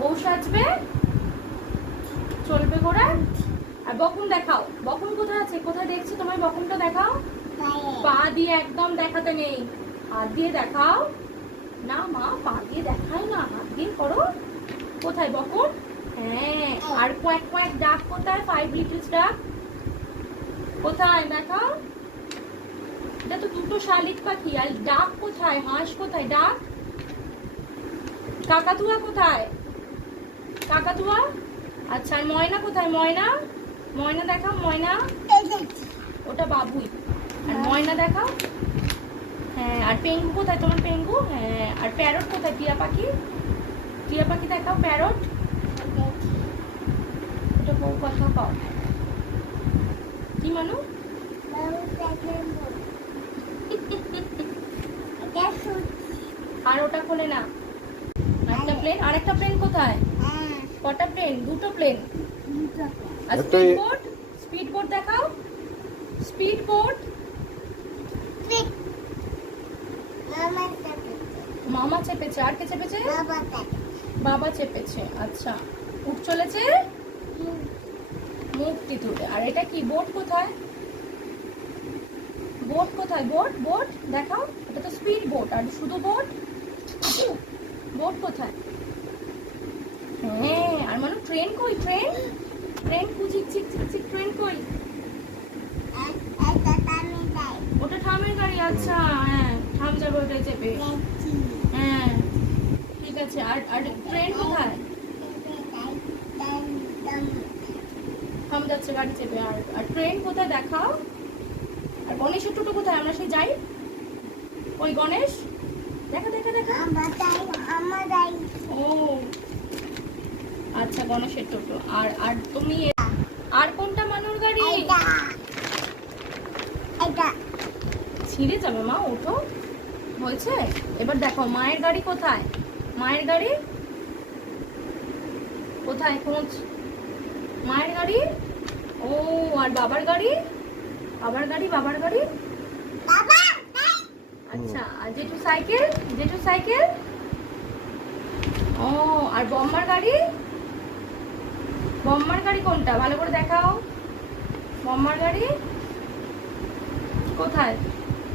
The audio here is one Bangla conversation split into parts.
বউ সাজবে, চলবে ঘোড়া। আর বকুন দেখাও, বকুন কোথায় আছে? কোথায় দেখছি তোমার বকুনটা? দেখাও। পা দিয়ে একদম দেখাতে নেই, হাত দিয়ে দেখাও। না মা, পা দিয়ে দেখায় না, হাত দিয়ে করো। কোথায় বকুন? হ্যাঁ। আর কোয়াক কোয়াক ডাক কোথায়? 5 লিটল ডাক কোথায় দেখাও। এটা তো দুটো শালিক পাখি। আর ডাক কোথায়? হাঁস কোথায়? ডাক। কাকাতুয়া কোথায়? কাকাতুয়া। আচ্ছা, আর ময়না কোথায়? ময়না, ময়না দেখাও। ময়না, ওটা বাবুই। আর ময়না দেখাও। হ্যাঁ। আর পেঙ্গু কোথায় তোমার? পেঙ্গু। হ্যাঁ। আর প্যারট কোথায়? টিয়া পাখি। টিয়া পাখি দেখাও। প্যারট, ওটা বউ কথা কও। কি মানু? আর ওটা খোলে না। একটা প্লেন। আর একটা প্লেন কোথায়? কটা প্লেন? দুটো প্লেন। আর স্পিড বোট, স্পিড বোট দেখাও। Speed boat. মামা চেপেছে। আর কে চেপেছে? বাবা চেপেছে। আচ্ছা, উঠ চলেছে মুক্তি তুলে। আর এটা কি? বোট কোথায়? বোট কোথায়? বোট, বোট দেখাও। এটা তো স্পিড বোট। আর শুধু বোট, বোট কোথায়? হ্যাঁ। আর মানে ট্রেন কই? ট্রেন, ট্রেন কুচিক চিক চিক চিক। ট্রেন কই? ওটা থামের গাড়ি। আচ্ছা, হ্যাঁ, থাম যাবে ওটাই চেপে। হ্যাঁ, ঠিক আছে। আর আর ট্রেন কোথায়? থাম যাচ্ছে গাড়ি চেপে। আর আর ট্রেন কোথায় দেখাও। আর গণেশের টোটো কোথায়? আমরা সেই যাই। ওই গণেশ, দেখা দেখা দেখা। ও আচ্ছা, গণেশের টোটো। আর আর তুমি আর কোনটা মানুর গাড়ি? ছিঁড়ে যাবে মা, ওঠো। হয়েছে। এবার দেখো মায়ের গাড়ি কোথায়? মায়ের গাড়ি কোথায়? খোঁজ মায়ের গাড়ি। ও, আর বাবার গাড়ি? বাবার গাড়ি, বাবার গাড়ি। আচ্ছা, আর জেঠু সাইকেল, জেঠু সাইকেল। ও, আর বম্মার গাড়ি? বম্মার গাড়ি কোনটা? ভালো করে দেখাও। বম্মার গাড়ি কোথায়?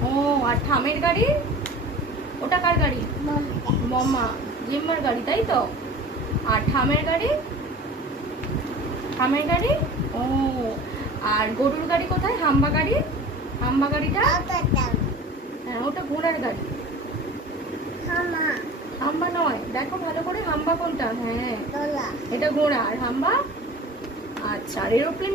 ও, আর ঠামের গাড়ি? ওটা কার গাড়ি? বম্মা, জিম্মার গাড়ি, তাই তো। আর ঠামের গাড়ি? ঠামের গাড়ি। ও, আর গরুর গাড়ি কোথায়? হাম্বা গাড়ি। হাম্বা গাড়িটা? হ্যাঁ, ওটা ঘোড়ার গাড়ি। হাম্বা নয়, দেখো ভালো করে। হাম্বা কোনটা? হ্যাঁ, এটা ঘোড়া। আর হাম্বা। আচ্ছা, আর এরোপ্লেন?